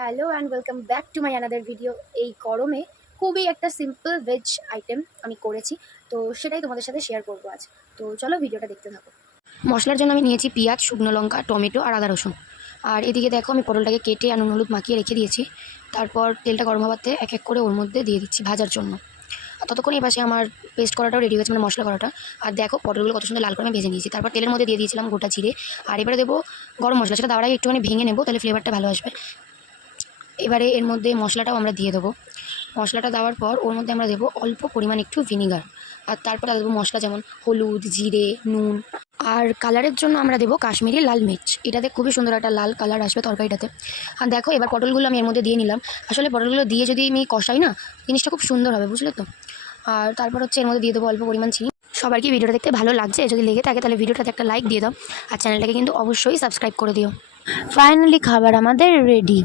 Hello and welcome back to my another video. এই গরমে খুবই একটা সিম্পল ভেজ আইটেম আমি করেছি, তো সেটাই তোমাদের সাথে শেয়ার করবো আজ। তো চলো ভিডিওটা দেখতে থাকো। মশলার জন্য আমি নিয়েছি পেঁয়াজ, শুকনো লঙ্কা, টমেটো আর আদা রসুন। আর এদিকে দেখো আমি পটলটাকে কেটে আর নুন হলুদ মাখিয়ে রেখে দিয়েছি। তারপর তেলটা গরম হওয়াতে এক এক করে ওর মধ্যে দিয়ে দিচ্ছি ভাজার জন্য। আর ততক্ষণ এই পাশে আমার পেস্ট করাটাও রেডি হয়েছে, মানে মশলা করাটা। আর দেখো পটলগুলো কত সুন্দর লাল করে আমি ভেজে নিয়েছি। তারপর তেলের মধ্যে দিয়ে দিয়েছিলাম গোটা জিরে। আর এবারে দেবো গরম মশলা, সেটা দেওয়ার আগে একটুখানি ভেঙে নেবো, তাহলে ফ্লেভারটা ভালো আসবে। এবারে এর মধ্যে মশলাটাও আমরা দিয়ে দেবো। মশলাটা দেওয়ার পর ওর মধ্যে আমরা দেবো অল্প পরিমাণ একটু ভিনিগার। আর তারপর দেবো মশলা যেমন হলুদ, জিরে, নুন। আর কালারের জন্য আমরা দেবো কাশ্মীরি লাল মির্চ। এটাতে খুবই সুন্দর একটা লাল কালার আসবে তরকারিটাতে। আর দেখো এবার পটলগুলো আমি এর মধ্যে দিয়ে নিলাম। আসলে পটলগুলো দিয়ে যদি আমি কষাই না, জিনিসটা খুব সুন্দর হবে, বুঝলে তো। আর তারপর হচ্ছে এর মধ্যে দিয়ে দেবো অল্প পরিমাণ চিনি। সবার কি ভিডিওটা দেখতে ভালো লাগছে? যদি লেগে থাকে তাহলে ভিডিওটাতে একটা লাইক দিয়ে দাও। আর চ্যানেলটাকে কিন্তু অবশ্যই সাবস্ক্রাইব করে দিও। ফাইনালি খাবার আমাদের রেডি।